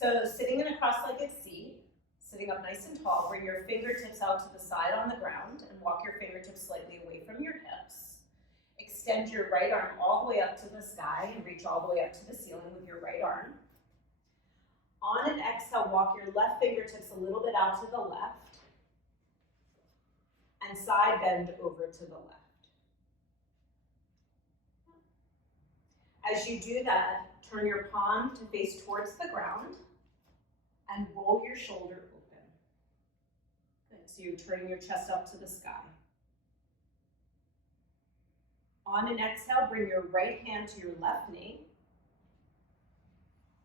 So sitting in a cross-legged seat, sitting up nice and tall, bring your fingertips out to the side on the ground and walk your fingertips slightly away from your hips. Extend your right arm all the way up to the sky and reach all the way up to the ceiling with your right arm. On an exhale, walk your left fingertips a little bit out to the left and side bend over to the left. As you do that, turn your palm to face towards the ground and roll your shoulder open. Good. So you're turning your chest up to the sky. On an exhale, bring your right hand to your left knee,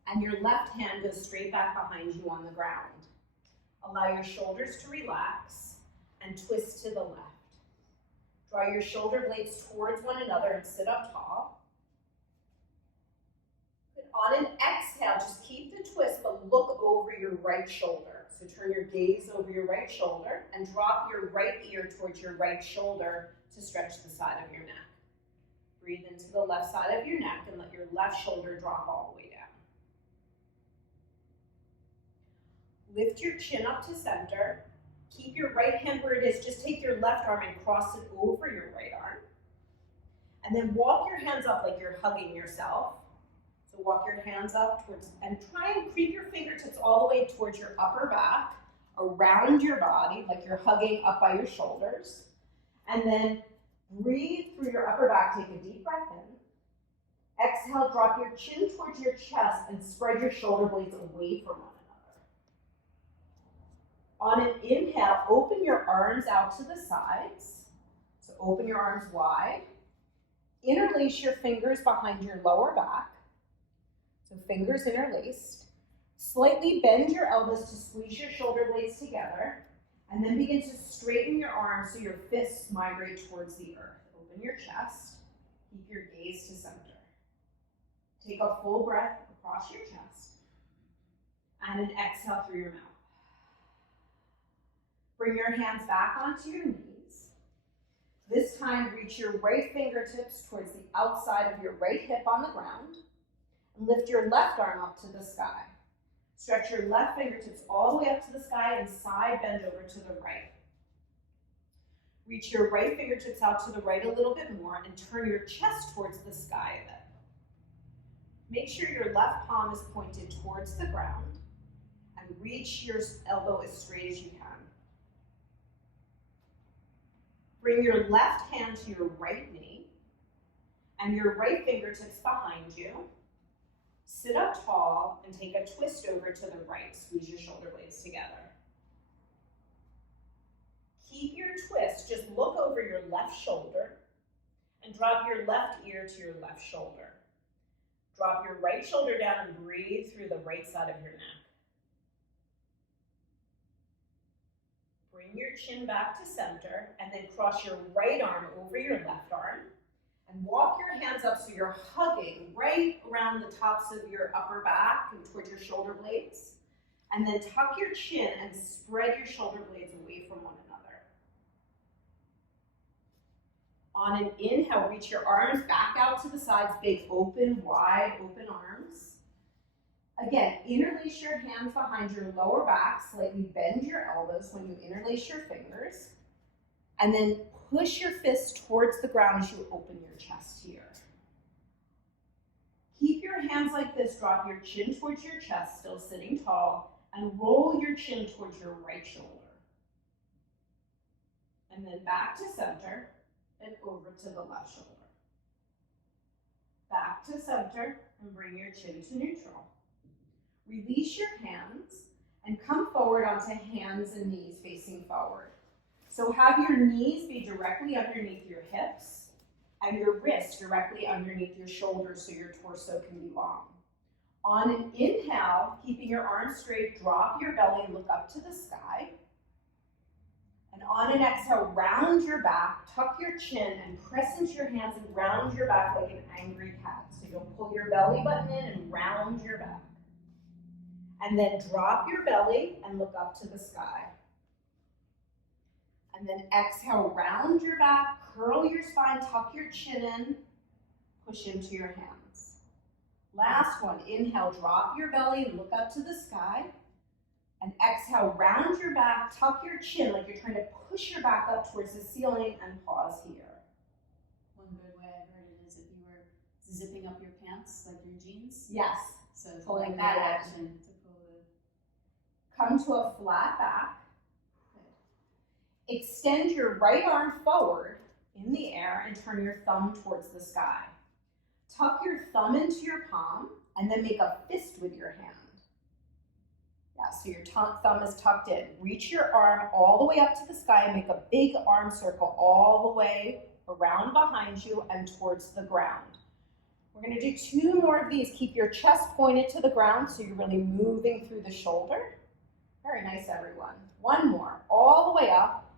and your left hand goes straight back behind you on the ground. Allow your shoulders to relax and twist to the left. Draw your shoulder blades towards one another and sit up tall. Good. On an exhale, just keep the twist, but look over your right shoulder. So turn your gaze over your right shoulder and drop your right ear towards your right shoulder to stretch the side of your neck. Breathe into the left side of your neck and let your left shoulder drop all the way down. Lift your chin up to center. Keep your right hand where it is. Just take your left arm and cross it over your right arm. And then walk your hands up like you're hugging yourself. So walk your hands up towards, and try and creep your fingertips all the way towards your upper back, around your body, like you're hugging up by your shoulders. And then breathe through your upper back, take a deep breath in. Exhale, drop your chin towards your chest and spread your shoulder blades away from one another. On an inhale, open your arms out to the sides. So open your arms wide. Interlace your fingers behind your lower back. So fingers interlaced. Slightly bend your elbows to squeeze your shoulder blades together. And then begin to straighten your arms so your fists migrate towards the earth. Open your chest. Keep your gaze to center. Take a full breath across your chest. And an exhale through your mouth. Bring your hands back onto your knees. This time, reach your right fingertips towards the outside of your right hip on the ground. And lift your left arm up to the sky. Stretch your left fingertips all the way up to the sky and side bend over to the right. Reach your right fingertips out to the right a little bit more and turn your chest towards the sky a bit. Make sure your left palm is pointed towards the ground and reach your elbow as straight as you can. Bring your left hand to your right knee and your right fingertips behind you. Sit up tall and take a twist over to the right. Squeeze your shoulder blades together. Keep your twist. Just look over your left shoulder and drop your left ear to your left shoulder. Drop your right shoulder down and breathe through the right side of your neck. Bring your chin back to center and then cross your right arm over your left arm. And walk your hands up so you're hugging right around the tops of your upper back and towards your shoulder blades. And then tuck your chin and spread your shoulder blades away from one another. On an inhale, reach your arms back out to the sides, big open, wide open arms. Again, interlace your hands behind your lower back, slightly bend your elbows when you interlace your fingers. And then push your fists towards the ground as you open your chest here. Keep your hands like this, drop your chin towards your chest, still sitting tall, and roll your chin towards your right shoulder. And then back to center and over to the left shoulder. Back to center and bring your chin to neutral. Release your hands and come forward onto hands and knees facing forward. So have your knees be directly underneath your hips and your wrists directly underneath your shoulders so your torso can be long. On an inhale, keeping your arms straight, drop your belly and look up to the sky. And on an exhale, round your back, tuck your chin, and press into your hands and round your back like an angry cat. So you'll pull your belly button in and round your back. And then drop your belly and look up to the sky. And then exhale, round your back, curl your spine, tuck your chin in, push into your hands. Last one, inhale, drop your belly and look up to the sky. And exhale, round your back, tuck your chin like you're trying to push your back up towards the ceiling and pause here. One good way I've heard it is if you were zipping up your pants, like your jeans. Yes. So Pulling like that it in. action to pull the... Come to a flat back. Extend your right arm forward in the air and turn your thumb towards the sky. Tuck your thumb into your palm and then make a fist with your hand. Yeah, so your thumb is tucked in. Reach your arm all the way up to the sky and make a big arm circle all the way around behind you and towards the ground. We're going to do 2 more of these. Keep your chest pointed to the ground so you're really moving through the shoulder. Very nice, everyone. 1 more, all the way up,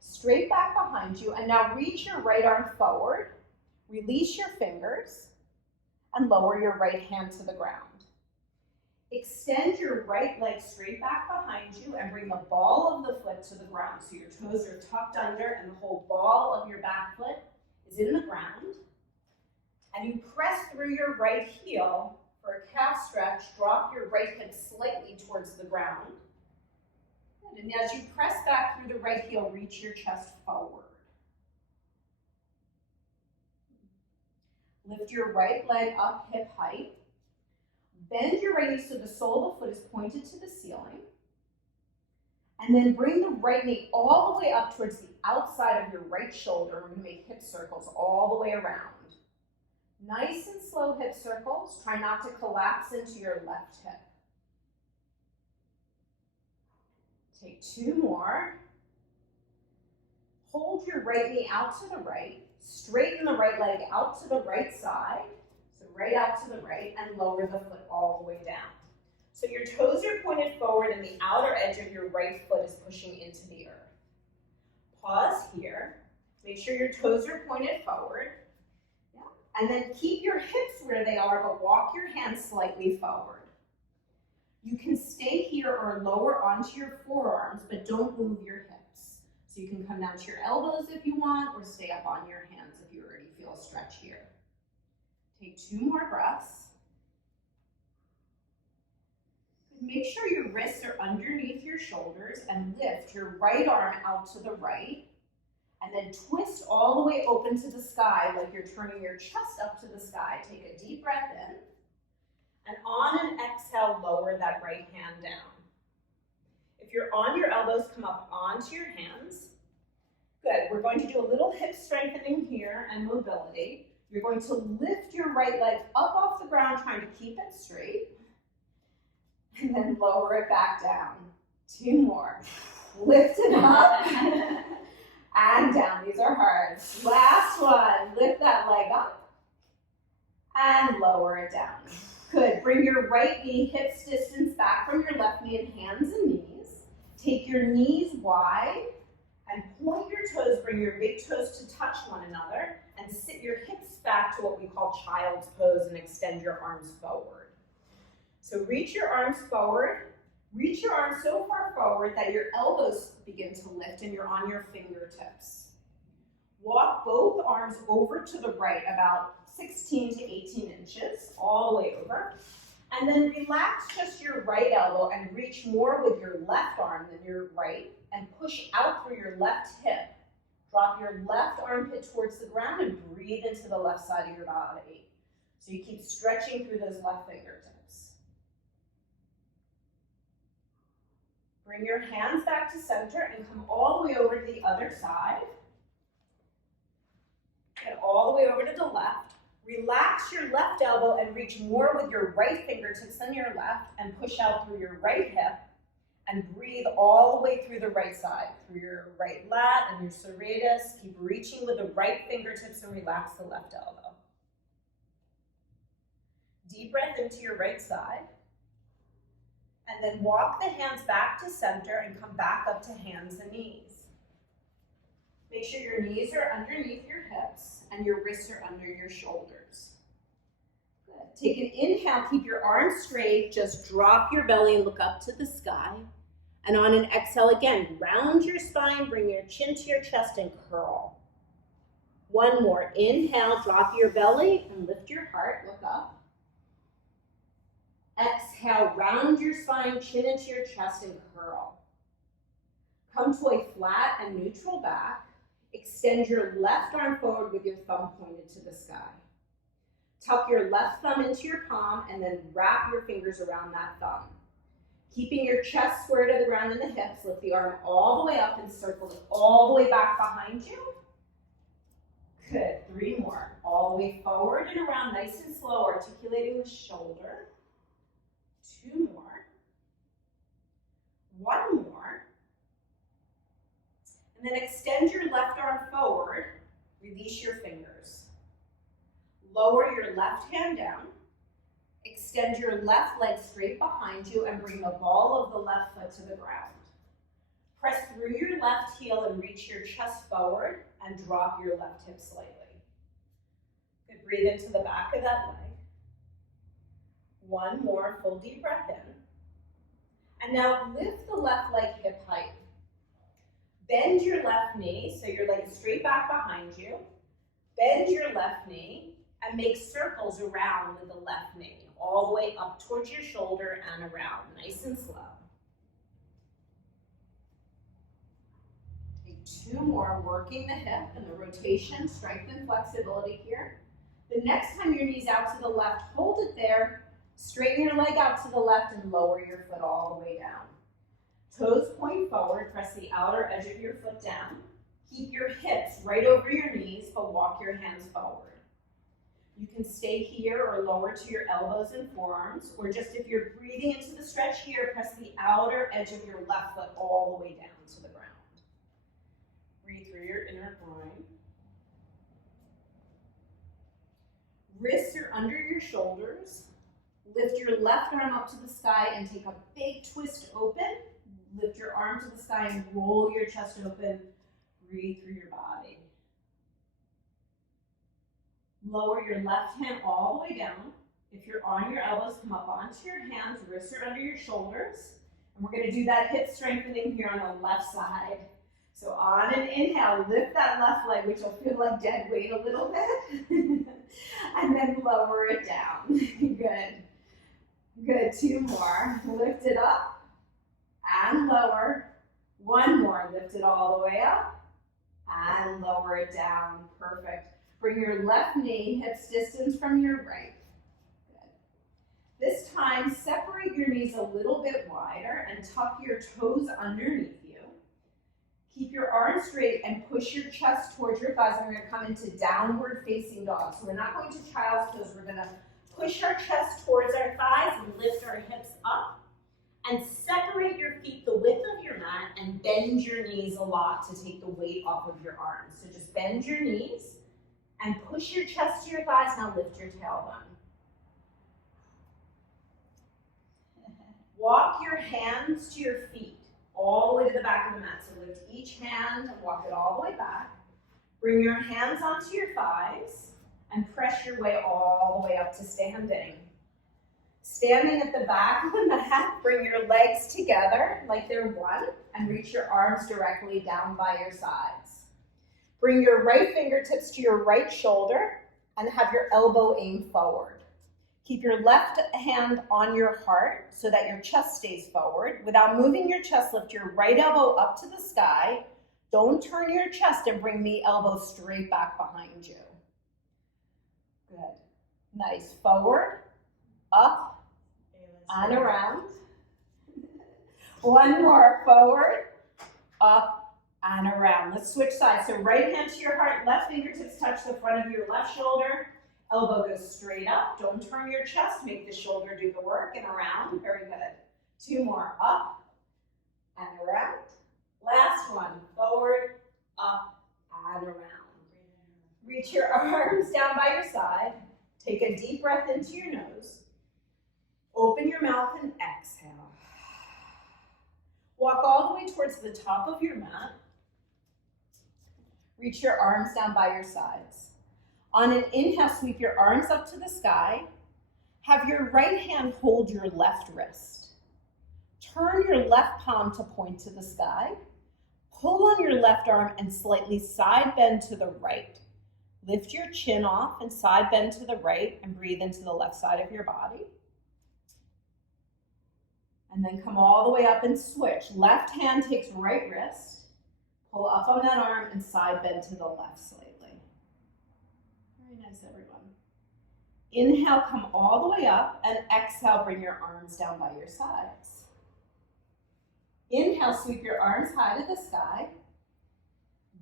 straight back behind you, and now reach your right arm forward, release your fingers, and lower your right hand to the ground. Extend your right leg straight back behind you and bring the ball of the foot to the ground. So your toes are tucked under and the whole ball of your back foot is in the ground. And you press through your right heel for a calf stretch. Drop your right hip slightly towards the ground. Good. And as you press back through the right heel, reach your chest forward. Lift your right leg up hip height. Bend your right knee so the sole of the foot is pointed to the ceiling. And then bring the right knee all the way up towards the outside of your right shoulder. We're going to make hip circles all the way around. Nice and slow hip circles. Try not to collapse into your left hip. Take 2 more. Hold your right knee out to the right. Straighten the right leg out to the right side. So right out to the right, and lower the foot all the way down. So your toes are pointed forward and the outer edge of your right foot is pushing into the earth. Pause here. Make sure your toes are pointed forward. Yeah. And then keep your hips where they are, but walk your hands slightly forward. You can stay here or lower onto your forearms, but don't move your hips. So you can come down to your elbows if you want, or stay up on your hands if you already feel a stretch here. Take 2 more breaths. Make sure your wrists are underneath your shoulders and lift your right arm out to the right. And then twist all the way open to the sky like you're turning your chest up to the sky. Take a deep breath in. And on an exhale, lower that right hand down. If you're on your elbows, come up onto your hands. Good. We're going to do a little hip strengthening here and mobility. You're going to lift your right leg up off the ground, trying to keep it straight. And then lower it back down. 2 more. Lift it up and down. These are hard. Last one. Lift that leg up and lower it down. Good. Bring your right knee hips distance back from your left knee and hands and knees. Take your knees wide and point your toes. Bring your big toes to touch one another and sit your hips back to what we call child's pose and extend your arms forward. So reach your arms forward. Reach your arms so far forward that your elbows begin to lift and you're on your fingertips. Walk both arms over to the right about 16 to 18 inches, all the way over. And then relax just your right elbow and reach more with your left arm than your right and push out through your left hip. Drop your left armpit towards the ground and breathe into the left side of your body. So you keep stretching through those left fingertips. Bring your hands back to center and come all the way over to the other side. And all the way over to the left. Relax your left elbow and reach more with your right fingertips than your left and push out through your right hip and breathe all the way through the right side, through your right lat and your serratus. Keep reaching with the right fingertips and relax the left elbow. Deep breath into your right side. And then walk the hands back to center and come back up to hands and knees. Make sure your knees are underneath your hips and your wrists are under your shoulders. Good. Take an inhale, keep your arms straight, just drop your belly and look up to the sky. And on an exhale again, round your spine, bring your chin to your chest and curl. 1 more, inhale, drop your belly and lift your heart, look up. Exhale, round your spine, chin into your chest, and curl. Come to a flat and neutral back. Extend your left arm forward with your thumb pointed to the sky. Tuck your left thumb into your palm and then wrap your fingers around that thumb. Keeping your chest square to the ground in the hips, lift the arm all the way up and circle it all the way back behind you. Good, 3 more. All the way forward and around, nice and slow, articulating the shoulder. 2 more. 1 more. And then extend your left arm forward, release your fingers. Lower your left hand down. Extend your left leg straight behind you and bring the ball of the left foot to the ground. Press through your left heel and reach your chest forward and drop your left hip slightly. Good, breathe into the back of that leg. 1 more, full deep breath in. And now lift the left leg hip height. Bend your left knee so your leg is straight back behind you. Bend your left knee and make circles around with the left knee, all the way up towards your shoulder and around, nice and slow. Take 2 more, working the hip and the rotation, strength and flexibility here. The next time your knee's out to the left, hold it there, straighten your leg out to the left and lower your foot all the way down. Toes point forward, press the outer edge of your foot down. Keep your hips right over your knees, but walk your hands forward. You can stay here or lower to your elbows and forearms, or just if you're breathing into the stretch here, press the outer edge of your left foot all the way down to the ground. Breathe through your inner groin. Wrists are under your shoulders. Lift your left arm up to the sky and take a big twist open. Lift your arm to the sky and roll your chest open. Breathe through your body. Lower your left hand all the way down. If you're on your elbows, come up onto your hands. Wrists are under your shoulders. And we're going to do that hip strengthening here on the left side. So on an inhale, lift that left leg, which will feel like dead weight a little bit. And then lower it down. Good. Good, 2 more. Lift it up and lower. 1 more, lift it all the way up and lower it down. Perfect. Bring your left knee hips distance from your right. Good. This time, separate your knees a little bit wider and tuck your toes underneath you. Keep your arms straight and push your chest towards your thighs. And we're going to come into downward facing dog. So we're not going to child's pose. We're going to push our chest towards our thighs and lift our hips up. And separate your feet the width of your mat and bend your knees a lot to take the weight off of your arms. So just bend your knees and push your chest to your thighs. Now lift your tailbone. Walk your hands to your feet all the way to the back of the mat. So lift each hand and walk it all the way back. Bring your hands onto your thighs and press your way all the way up to standing. Standing at the back of the mat, bring your legs together like they're one and reach your arms directly down by your sides. Bring your right fingertips to your right shoulder and have your elbow aim forward. Keep your left hand on your heart so that your chest stays forward. Without moving your chest, lift your right elbow up to the sky. Don't turn your chest and bring the elbow straight back behind you. Good. Nice. Forward, up, and around. 1 more. Forward, up, and around. Let's switch sides. So right hand to your heart, left fingertips touch the front of your left shoulder. Elbow goes straight up. Don't turn your chest. Make the shoulder do the work and around. Very good. 2 more. Up and around. Last one. Forward, up, and around. Reach your arms down by your side. Take a deep breath into your nose. Open your mouth and exhale. Walk all the way towards the top of your mat. Reach your arms down by your sides. On an inhale, sweep your arms up to the sky. Have your right hand hold your left wrist. Turn your left palm to point to the sky. Pull on your left arm and slightly side bend to the right. Lift your chin off and side bend to the right and breathe into the left side of your body. And then come all the way up and switch. Left hand takes right wrist, pull up on that arm and side bend to the left slightly. Very nice, everyone. Inhale, come all the way up, and exhale, bring your arms down by your sides. Inhale, sweep your arms high to the sky.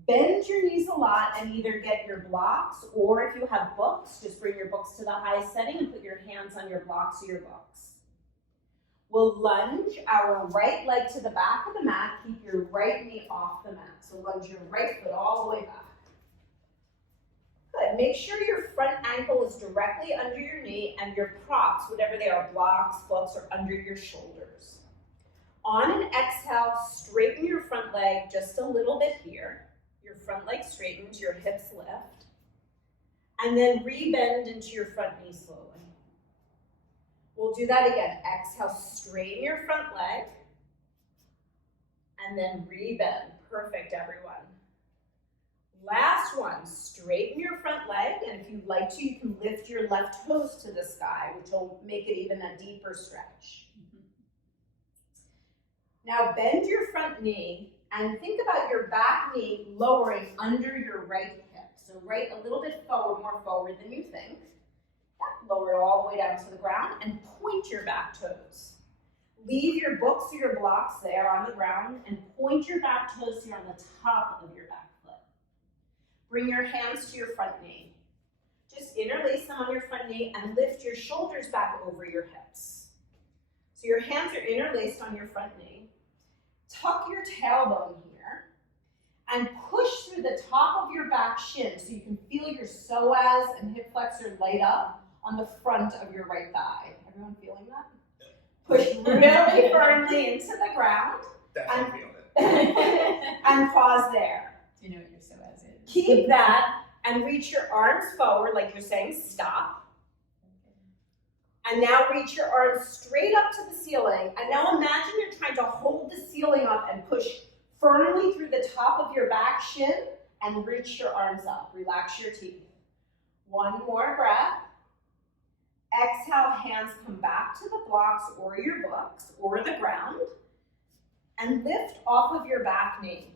Bend your knees a lot and either get your blocks, or if you have books, just bring your books to the highest setting and put your hands on your blocks or your books. We'll lunge our right leg to the back of the mat. Keep your right knee off the mat. So lunge your right foot all the way back. Good. Make sure your front ankle is directly under your knee and your props, whatever they are, blocks, books, are under your shoulders. On an exhale, straighten your front leg just a little bit here. Your front leg straightens, your hips lift. And then rebend into your front knee slowly. We'll do that again. Exhale, straighten your front leg. And then rebend. Perfect, everyone. Last one, straighten your front leg. And if you'd like to, you can lift your left toes to the sky, which will make it even a deeper stretch. Now bend your front knee and think about your back knee lowering under your right hip. So right a little bit forward, more forward than you think. Lower it all the way down to the ground and point your back toes. Leave your books or your blocks there on the ground and point your back toes here on the top of your back foot. Bring your hands to your front knee. Just interlace them on your front knee and lift your shoulders back over your hips. So your hands are interlaced on your front knee. Tuck your tailbone here and push through the top of your back shin so you can feel your psoas and hip flexor light up on the front of your right thigh. Everyone feeling that? Push really firmly into the ground. Definitely feeling it. And pause there. Do you know what your psoas is? Keep that and reach your arms forward like you're saying stop. And now reach your arms straight up to the ceiling. And now imagine you're trying to hold the ceiling up and push firmly through the top of your back shin and reach your arms up. Relax your teeth. One more breath. Exhale, hands come back to the blocks or your books or the ground. And lift off of your back knee.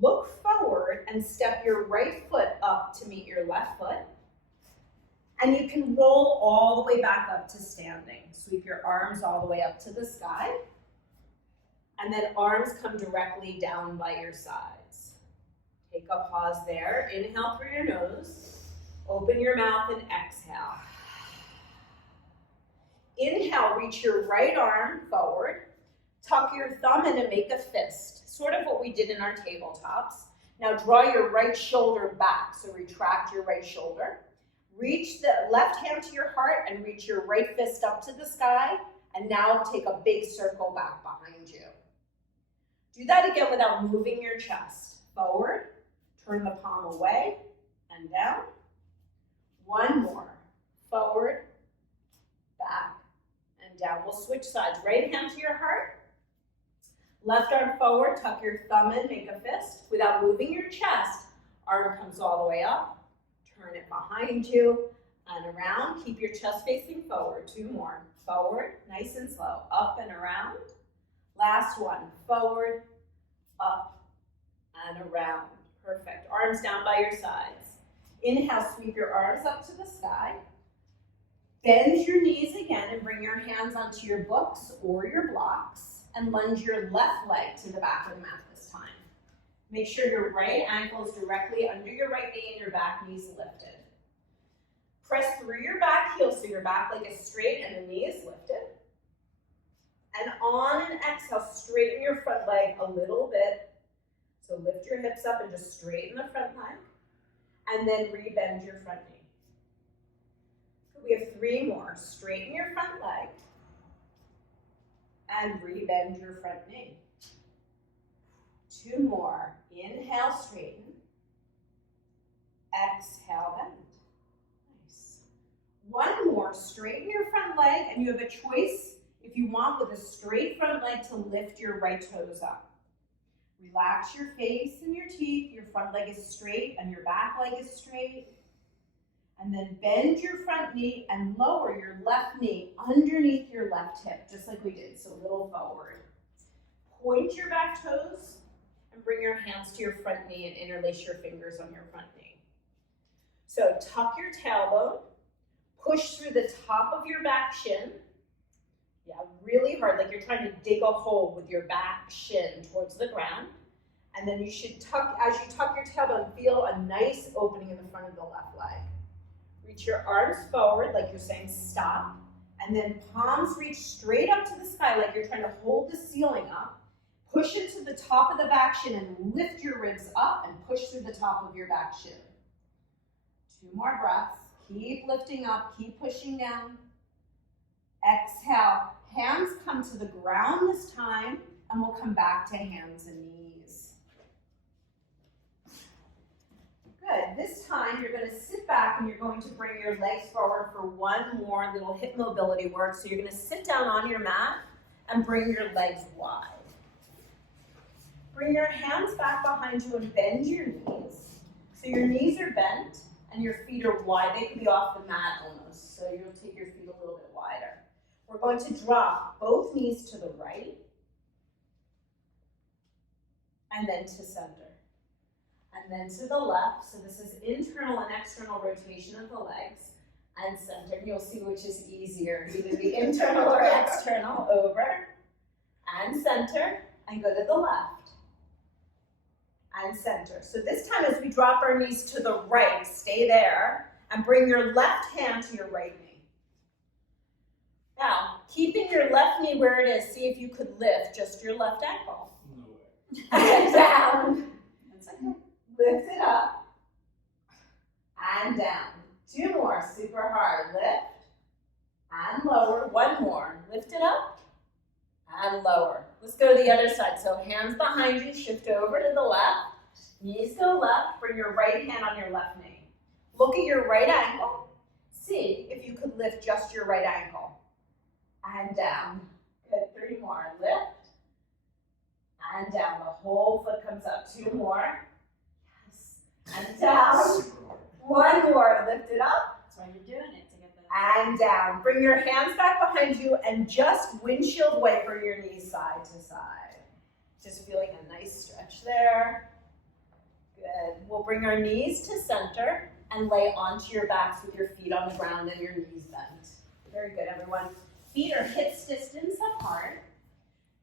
Look forward and step your right foot up to meet your left foot. And you can roll all the way back up to standing. Sweep your arms all the way up to the sky. And then arms come directly down by your sides. Take a pause there. Inhale through your nose. Open your mouth and exhale. Inhale, reach your right arm forward. Tuck your thumb in and make a fist. Sort of what we did in our tabletops. Now draw your right shoulder back. So retract your right shoulder. Reach the left hand to your heart and reach your right fist up to the sky. And now take a big circle back behind you. Do that again without moving your chest. Forward, turn the palm away and down. One more. Forward, back, and down. We'll switch sides. Right hand to your heart. Left arm forward, tuck your thumb in, make a fist. Without moving your chest, arm comes all the way up. Turn it behind you and around. Keep your chest facing forward. Two more. Forward, nice and slow. Up and around. Last one. Forward, up, and around. Perfect. Arms down by your sides. Inhale, sweep your arms up to the sky. Bend your knees again and bring your hands onto your books or your blocks and lunge your left leg to the back of the mat this time. Make sure your right ankle is directly under your right knee and your back knee is lifted. Press through your back heel so your back leg is straight and the knee is lifted. And on an exhale, straighten your front leg a little bit. So lift your hips up and just straighten the front leg. And then rebend your front knee. We have three more. Straighten your front leg. And rebend your front knee. Two more. Inhale, straighten. Exhale, bend. Nice. One more. Straighten your front leg. And you have a choice, if you want, with a straight front leg to lift your right toes up. Relax your face and your teeth. Your front leg is straight and your back leg is straight. And then bend your front knee and lower your left knee underneath your left hip, just like we did, so a little forward. Point your back toes and bring your hands to your front knee and interlace your fingers on your front knee. So tuck your tailbone, push through the top of your back shin. Yeah, really hard, like you're trying to dig a hole with your back shin towards the ground. And then you should tuck, as you tuck your tailbone, feel a nice opening in the front of the left leg. Reach your arms forward like you're saying stop. And then palms reach straight up to the sky like you're trying to hold the ceiling up. Push it to the top of the back shin and lift your ribs up and push through the top of your back shin. 2 more breaths. Keep lifting up, keep pushing down. Exhale. Hands come to the ground this time, and we'll come back to hands and knees. Good. This time, you're going to sit back and you're going to bring your legs forward for one more little hip mobility work. So you're going to sit down on your mat and bring your legs wide. Bring your hands back behind you and bend your knees. So your knees are bent and your feet are wide. They could be off the mat almost. So you'll take your feet a little bit wider. We're going to drop both knees to the right and then to center. And then to the left. So this is internal and external rotation of the legs. And center. You'll see which is easier, either the internal or external. Over and center and go to the left and center. So this time as we drop our knees to the right, stay there and bring your left hand to your right knee. Now, keeping your left knee where it is, see if you could lift just your left ankle. No way. And down. That's okay. Lift it up. And down. 2 more. Super hard. Lift. And lower. 1 more. Lift it up. And lower. Let's go to the other side. So hands behind you. Shift over to the left. Knees go left. Bring your right hand on your left knee. Look at your right ankle. See if you could lift just your right ankle. And down. Good. 3 more. Lift. And down. The whole foot comes up. 2 more. Yes. And down. Super hard. 1 more. Lift it up. That's why you're doing it, to get the And down. Bring your hands back behind you and just windshield wiper your knees side to side. Just feeling a nice stretch there. Good. We'll bring our knees to center and lay onto your backs with your feet on the ground and your knees bent. Very good, everyone. Feet are hips distance apart.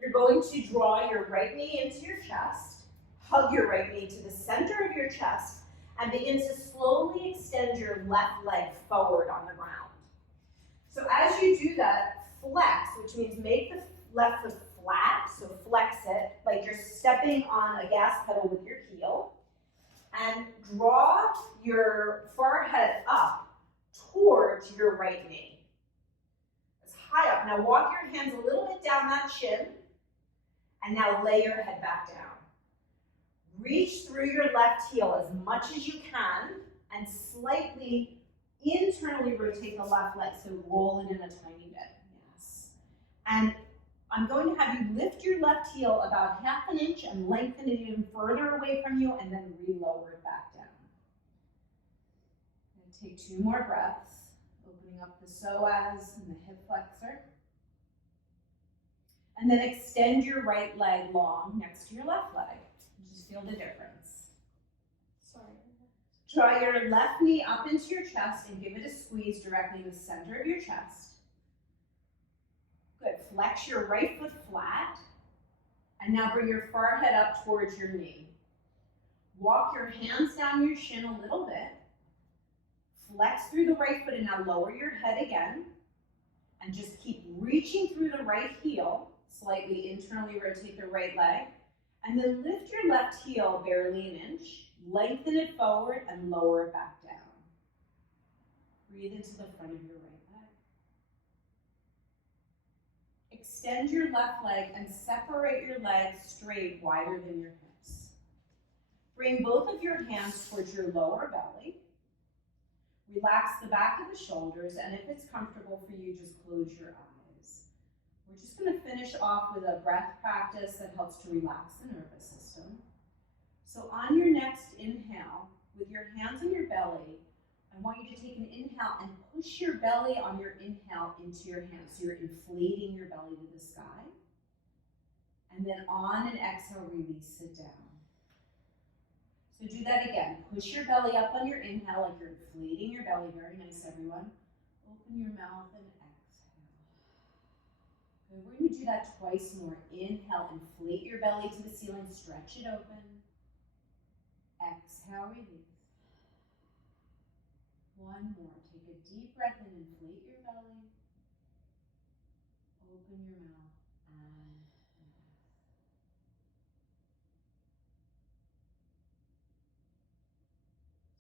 You're going to draw your right knee into your chest, hug your right knee to the center of your chest, and begin to slowly extend your left leg forward on the ground. So as you do that, flex, which means make the left foot flat, so flex it like you're stepping on a gas pedal with your heel, and draw your forehead up towards your right knee. It's high up. Now walk your hands a little bit down that shin, and now lay your head back down. Reach through your left heel as much as you can and slightly internally rotate the left leg, so roll it in a tiny bit. Yes. And I'm going to have you lift your left heel about 1/2 inch and lengthen it even further away from you and then re-lower it back down. I'm going to take 2 more breaths, opening up the psoas and the hip flexor. And then extend your right leg long next to your left leg. Just feel the difference. Sorry. Draw your left knee up into your chest and give it a squeeze directly in the center of your chest. Good. Flex your right foot flat. And now bring your forehead up towards your knee. Walk your hands down your shin a little bit. Flex through the right foot and now lower your head again. And just keep reaching through the right heel. Slightly internally rotate the right leg. And then lift your left heel barely 1 inch. Lengthen it forward and lower it back down. Breathe into the front of your right leg. Extend your left leg and separate your legs straight, wider than your hips. Bring both of your hands towards your lower belly. Relax the back of the shoulders, and if it's comfortable for you, just close your eyes. We're just going to finish off with a breath practice that helps to relax the nervous system. So on your next inhale, with your hands on your belly, I want you to take an inhale and push your belly on your inhale into your hands. So you're inflating your belly to the sky. And then on an exhale, release it down. So do that again. Push your belly up on your inhale like you're inflating your belly. Very nice, everyone. Open your mouth and exhale. Good. We're going to do that twice more. Inhale, inflate your belly to the ceiling, stretch it open. Exhale, release. One more. Take a deep breath and inflate your belly. Open your mouth and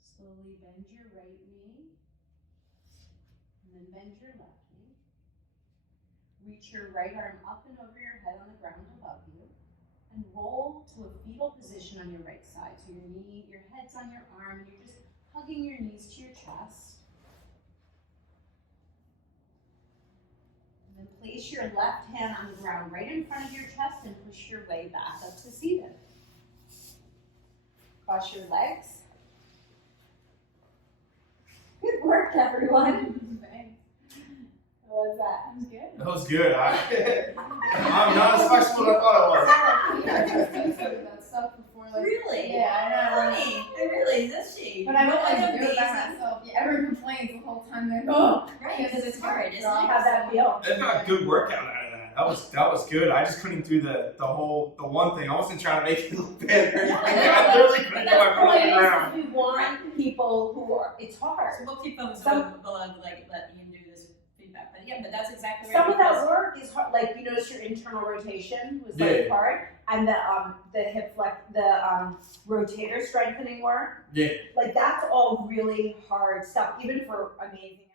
slowly bend your right knee and then bend your left knee. Reach your right arm up and over your head on the ground above you and roll to a fetal position on your right side. So your head's on your arm and you're just hugging your knees to your chest. And then place your left hand on the ground right in front of your chest and push your way back up to seated. Cross your legs. Good work, everyone. Thanks. How was that? That was good. That was good. I'm not as flexible as I thought I was. Yeah, I just used to do that stuff before, like. Really? Yeah, I know. Funny. Really, does she? But I don't like What to do it by amazing. myself. Yeah, everyone complains the whole time. They go, oh, Right, because it's hard, isn't it? How'd that feel? I got a good workout out of that. That was good. I just couldn't do the one thing. I wasn't trying to make it look better. I literally couldn't But do my that's foot on the the ground. point. We want people who are. It's hard. So we'll keep them Some- below, like, let you do this feedback. But yeah, but that's exactly right. Some of that because- work is hard. Like you notice your internal rotation was Yeah. like hard, and the hip flex, the rotator strengthening work. Yeah. Like that's all really hard stuff, even for amazing.